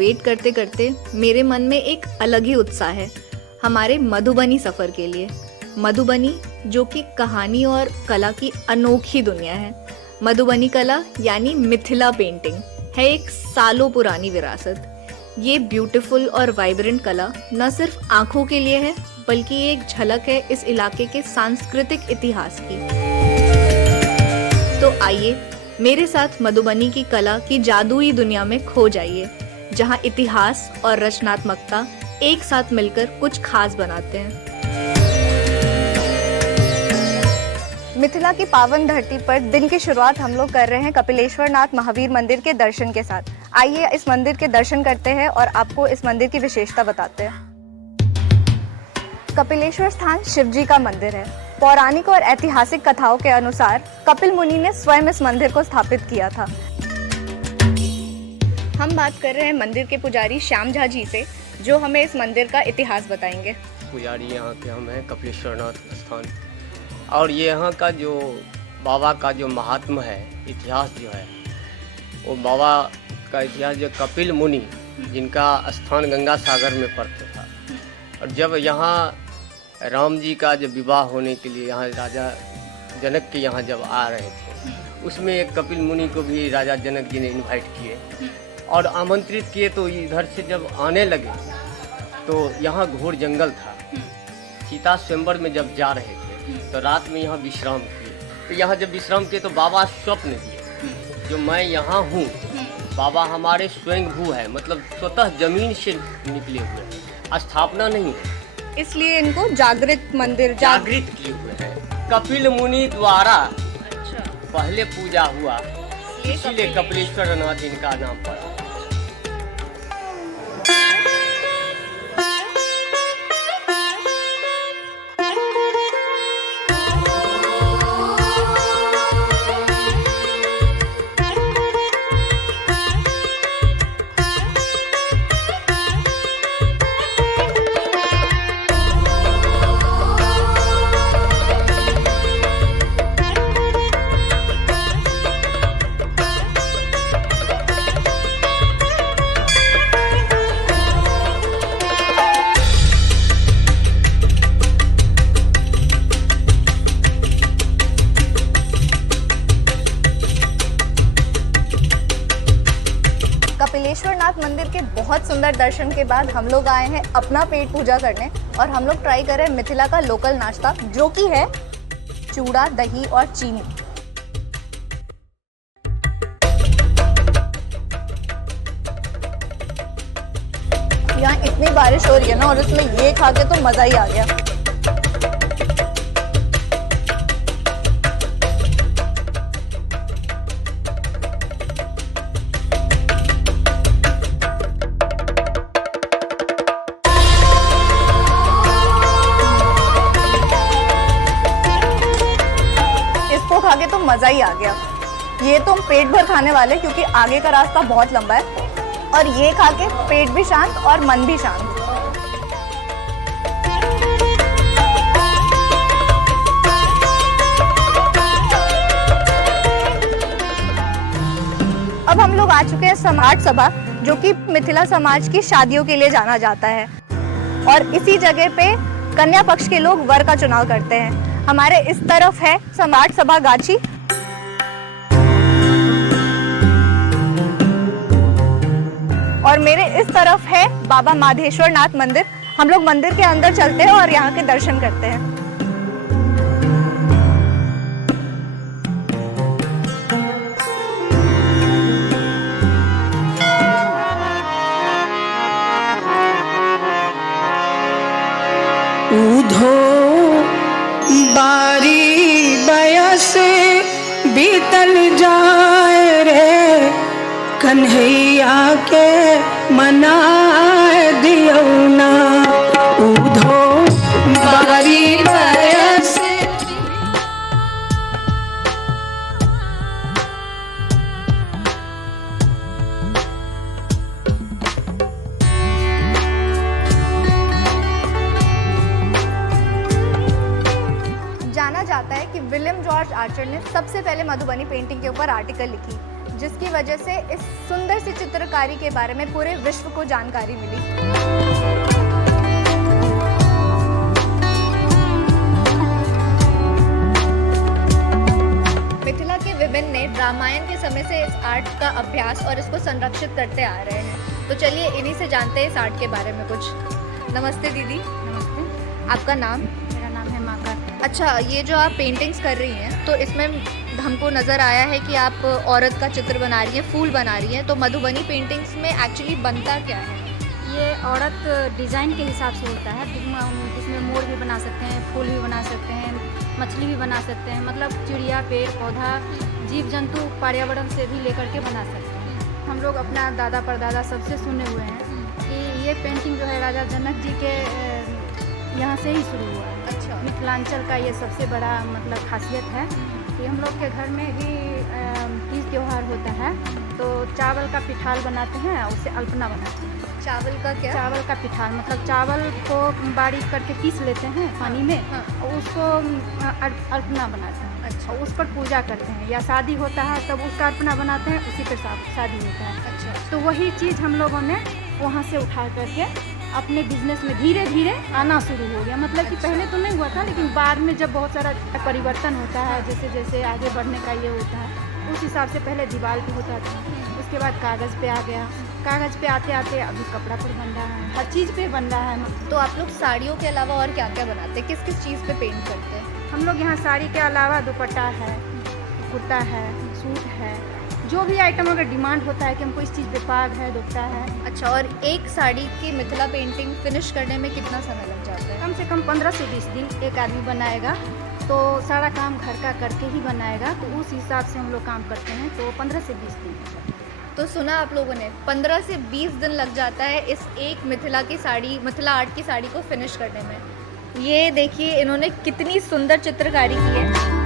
Wait करते करते मेरे मन में एक अलग ही उत्साह है हमारे मधुबनी सफ़र के लिए। मधुबनी जो कि कहानी और कला की अनोखी दुनिया है। मधुबनी कला यानी मिथिला पेंटिंग है एक सालों पुरानी विरासत। ये ब्यूटीफुल और वाइब्रेंट कला न सिर्फ आंखों के लिए है बल्कि एक झलक है इस इलाके के सांस्कृतिक इतिहास की। तो आइए मेरे साथ मधुबनी की कला की जादुई दुनिया में खो जाइए, जहां इतिहास और रचनात्मकता एक साथ मिलकर कुछ खास बनाते हैं। मिथिला की पावन धरती पर दिन की शुरुआत हम लोग कर रहे हैं कपिलेश्वर नाथ महावीर मंदिर के दर्शन के साथ। आइए इस मंदिर के दर्शन करते हैं और आपको इस मंदिर की विशेषता बताते हैं। कपिलेश्वर स्थान शिव जी का मंदिर है। पौराणिक और ऐतिहासिक कथाओं के अनुसार कपिल मुनि ने स्वयं इस मंदिर को स्थापित किया था। हम बात कर रहे हैं मंदिर के पुजारी श्याम झा जी से, जो हमें इस मंदिर का इतिहास बताएंगे। पुजारी यहाँ के हम हैं कपिलेश्वर नाथ स्थान, और ये यहाँ का जो बाबा का जो महात्मा है, इतिहास जो है, वो बाबा का इतिहास जो कपिल मुनि जिनका स्थान गंगा सागर में पड़ता था, और जब यहाँ राम जी का जब विवाह होने के लिए यहाँ राजा जनक के यहाँ जब आ रहे थे, उसमें एक कपिल मुनि को भी राजा जनक जी ने इनवाइट किए और आमंत्रित किए। तो इधर से जब आने लगे तो यहाँ घोर जंगल था। सीता स्वयंवर में जब जा रहे थे तो रात में यहाँ विश्राम किए। तो यहाँ जब विश्राम किए तो बाबा स्वप्न दिए, जो मैं यहाँ हूँ, बाबा हमारे स्वयंभू है, मतलब स्वतः जमीन से निकले हुए हैं, स्थापना नहीं है, इसलिए इनको जागृत मंदिर जागृत किए हुए हैं। कपिल मुनि द्वारा पहले पूजा हुआ, इसीलिए कपिलेश्वर नाथ इनका नाम पड़ा। कपिलेश्वर नाथ मंदिर के बहुत सुंदर दर्शन के बाद हम लोग आए हैं अपना पेट पूजा करने, और हम लोग ट्राई कर रहे हैं मिथिला का लोकल नाश्ता, जो कि है चूड़ा, दही और चीनी। यहाँ इतनी बारिश हो रही है ना, और उसमें ये खा के तो मजा ही आ गया। खा के तो मजा ही आ गया। ये तो हम पेट भर खाने वाले, क्योंकि आगे का रास्ता बहुत लंबा है, और ये खा के पेट भी शांत और मन भी शांत। अब हम लोग आ चुके हैं समाज सभा, जो कि मिथिला समाज की शादियों के लिए जाना जाता है, और इसी जगह पे कन्या पक्ष के लोग वर का चुनाव करते हैं। हमारे इस तरफ है समाज सभा गाची, और मेरे इस तरफ है बाबा माधेश्वर नाथ मंदिर। हम लोग मंदिर के अंदर चलते हैं और यहाँ के दर्शन करते हैं। उधो बारी बयस बीतल जाए रे, कन्हैया के मनाए दियो ना। उधो बारी बयस जाना जाता है कि विलियम जॉर्ज आर्चर ने सबसे पहले मधुबनी पेंटिंग के ऊपर आर्टिकल लिखी, जिसकी वजह से इस सुंदर सी चित्रकारी के बारे में पूरे विश्व को जानकारी मिली। मिथिला के विभिन्न ने रामायण के समय से इस आर्ट का अभ्यास और इसको संरक्षित करते आ रहे हैं। तो चलिए इन्हीं से जानते हैं इस आर्ट के बारे में कुछ। नमस्ते दीदी। नमस्ते, आपका नाम? मेरा नाम है माका। अच्छा, ये जो आप पेंटिंग्स कर रही हैं तो इसमें हमको नज़र आया है कि आप औरत का चित्र बना रही हैं, फूल बना रही हैं। तो मधुबनी पेंटिंग्स में एक्चुअली बनता क्या है? ये औरत डिज़ाइन के हिसाब से होता है, जिसमें मोर भी बना सकते हैं, फूल भी बना सकते हैं, मछली भी बना सकते हैं, मतलब चिड़िया, पेड़ पौधा, जीव जंतु, पर्यावरण से भी लेकर के बना सकते हैं। हम लोग अपना दादा परदादा सबसे सुने हुए हैं कि ये पेंटिंग जो है राजा जनक जी के यहाँ से ही शुरू हुआ है। अच्छा। मिथिलांचल का ये सबसे बड़ा मतलब खासियत है कि हम लोग के घर में भी तीज त्यौहार होता है तो चावल का पिठाल बनाते हैं, उससे अल्पना बनाते हैं। चावल का क्या? चावल का पिठाल मतलब चावल को बारीक करके पीस लेते हैं पानी में, हाँ। और उसको अल्पना बनाते हैं। अच्छा। और उस पर पूजा करते हैं, या शादी होता है तब उसका अल्पना बनाते हैं, उसी पर शादी होता है। अच्छा। तो वही चीज़ हम लोगों ने वहाँ से उठा करके अपने बिजनेस में धीरे धीरे आना शुरू हो गया। मतलब कि पहले तो नहीं हुआ था, लेकिन बाद में जब बहुत सारा परिवर्तन होता है, जैसे जैसे आगे बढ़ने का ये होता है, उस हिसाब से पहले दीवार पे होता था, उसके बाद कागज़ पे आ गया, कागज़ पे आते आते अभी कपड़ा पर बन रहा है, हर चीज़ पे बन रहा है। तो आप लोग साड़ियों के अलावा और क्या क्या बनाते हैं? किस किस चीज़ पे पेंट करते हैं? हम लोग यहाँ साड़ी के अलावा दुपट्टा है, कुर्ता है, सूट है, जो भी आइटम अगर डिमांड होता है कि हमको इस चीज़ पे पाग है, दुपट्टा है। अच्छा, और एक साड़ी की मिथिला पेंटिंग फिनिश करने में कितना समय लग जाता है? कम से कम 15 से 20 दिन एक आदमी बनाएगा, तो सारा काम घर का करके ही बनाएगा, तो उस हिसाब से हम लोग काम करते हैं, तो 15 से 20 दिन। तो सुना आप लोगों ने 15 से 20 दिन लग जाता है इस एक मिथिला की साड़ी, मिथिला आर्ट की साड़ी को फिनिश करने में। ये देखिए इन्होंने कितनी सुंदर चित्रकारी की है।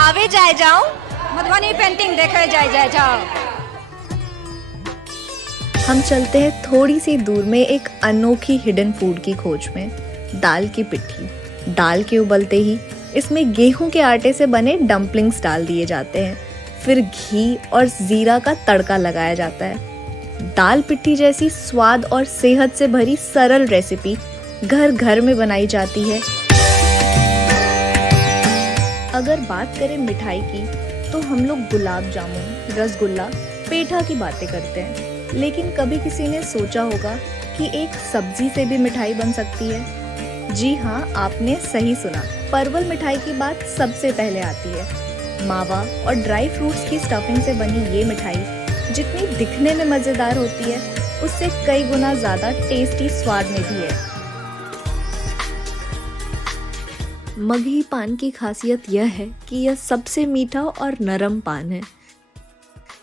आवे जाए जाओ, मधुबनी पेंटिंग देखे जाए जाओ। हम चलते हैं थोड़ी सी दूर में एक अनोखी हिडन फूड की खोज में, दाल की पिट्ठी। दाल के उबलते ही इसमें गेहूं के आटे से बने डम्पलिंग्स डाल दिए जाते हैं, फिर घी और जीरा का तड़का लगाया जाता है। दाल पिट्ठी जैसी स्वाद और सेहत से भरी सरल रेसिपी घर घर में बनाई जाती है। अगर बात करें मिठाई की तो हम लोग गुलाब जामुन, रसगुल्ला, पेठा की बातें करते हैं, लेकिन कभी किसी ने सोचा होगा कि एक सब्जी से भी मिठाई बन सकती है? जी हाँ, आपने सही सुना, परवल मिठाई की बात सबसे पहले आती है। मावा और ड्राई फ्रूट्स की स्टफिंग से बनी ये मिठाई जितनी दिखने में मजेदार होती है, उससे कई गुना ज्यादा टेस्टी स्वाद में भी है। मगही पान की खासियत यह है कि यह सबसे मीठा और नरम पान है।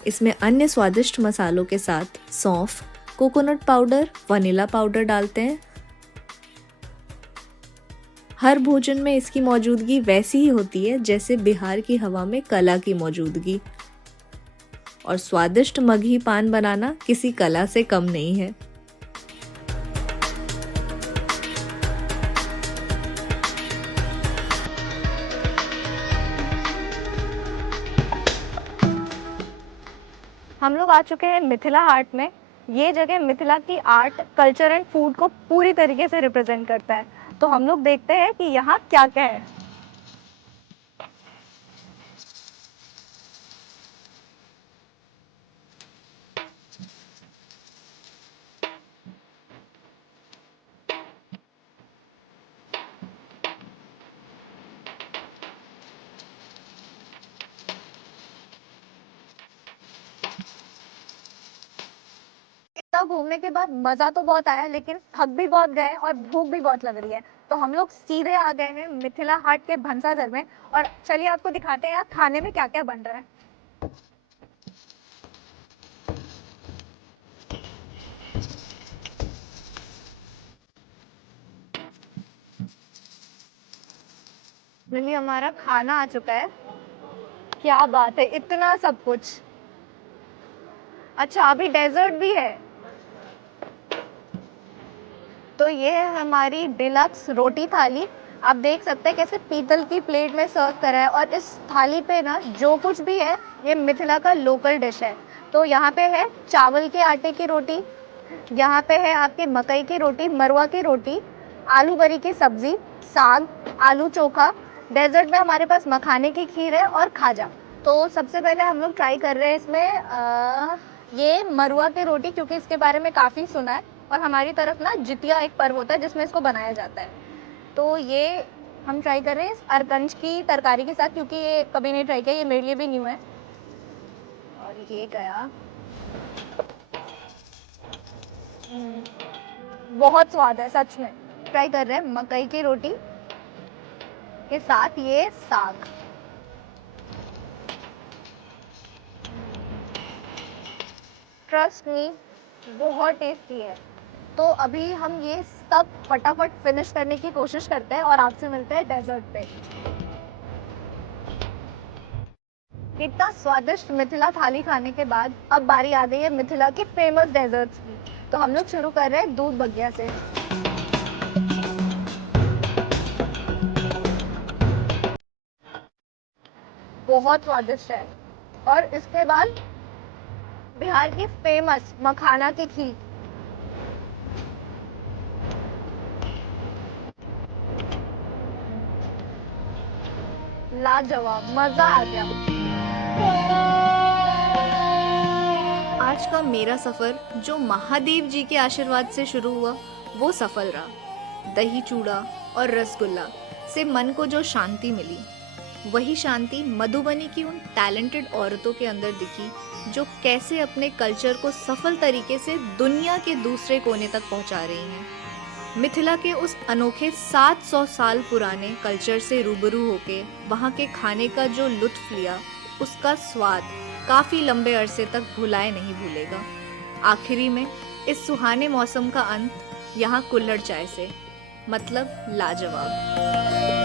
इसमें अन्य स्वादिष्ट मसालों के साथ सौंफ, कोकोनट पाउडर, वनीला पाउडर डालते हैं। हर भोजन में इसकी मौजूदगी वैसी ही होती है जैसे बिहार की हवा में कला की मौजूदगी। और स्वादिष्ट मगही पान बनाना किसी कला से कम नहीं है। हम लोग आ चुके हैं मिथिला आर्ट में। ये जगह मिथिला की आर्ट, कल्चर एंड फूड को पूरी तरीके से रिप्रेजेंट करता है। तो हम लोग देखते हैं कि यहाँ क्या क्या है। इतना घूमने के बाद मजा तो बहुत आया, लेकिन थक भी बहुत गए और भूख भी बहुत लग रही है। तो हम लोग सीधे आ गए हैं मिथिला हाट के भंसाघर में, और चलिए आपको दिखाते हैं यहाँ खाने में क्या क्या बन रहा है। चलिए, हमारा खाना आ चुका है। क्या बात है, इतना सब कुछ। अच्छा, अभी डेजर्ट भी है। तो ये है हमारी डिलक्स रोटी थाली, आप देख सकते हैं कैसे पीतल की प्लेट में सर्व करा है, और इस थाली पे ना जो कुछ भी है ये मिथिला का लोकल डिश है। तो यहाँ पे है चावल के आटे की रोटी, यहाँ पे है आपके मकई की रोटी, मरवा की रोटी, आलू बरी की सब्जी, साग, आलू चोखा। डेजर्ट में हमारे पास मखाने की खीर है और खाजा। तो सबसे पहले हम लोग ट्राई कर रहे हैं इसमें ये मरवा की रोटी, क्योंकि इसके बारे में काफ़ी सुना है, और हमारी तरफ ना जितिया एक पर्व होता है जिसमें इसको बनाया जाता है। तो ये हम ट्राई कर रहे हैं इस अरकंज की तरकारी के साथ, क्योंकि ये कभी नहीं ट्राई किया, ये मेरे लिए भी न्यू है। और ये गया बहुत स्वाद है सच में। ट्राई कर रहे हैं मकई की रोटी के साथ ये साग। ट्रस्ट मी बहुत टेस्टी है। तो अभी हम ये सब फटाफट फिनिश करने की कोशिश करते हैं और आपसे मिलते हैं डेजर्ट पे। इतना स्वादिष्ट मिथिला थाली खाने के बाद अब बारी आ गई है मिथिला की फेमस डेजर्ट्स की। तो हम लोग शुरू कर रहे हैं दूध बगिया से। बहुत स्वादिष्ट है। और इसके बाद बिहार की फेमस मखाना की खीर। लाजवाब, मजा आ गया। आज का मेरा सफर जो महादेव जी के आशीर्वाद से शुरू हुआ वो सफल रहा। दही चूड़ा और रसगुल्ला से मन को जो शांति मिली, वही शांति मधुबनी की उन टैलेंटेड औरतों के अंदर दिखी जो कैसे अपने कल्चर को सफल तरीके से दुनिया के दूसरे कोने तक पहुंचा रही हैं। मिथिला के उस अनोखे 700 साल पुराने कल्चर से रूबरू होके वहाँ के खाने का जो लुत्फ लिया, उसका स्वाद काफ़ी लंबे अरसे तक भुलाए नहीं भूलेगा। आखिरी में इस सुहाने मौसम का अंत यहाँ कुल्हड़ चाय से, मतलब लाजवाब।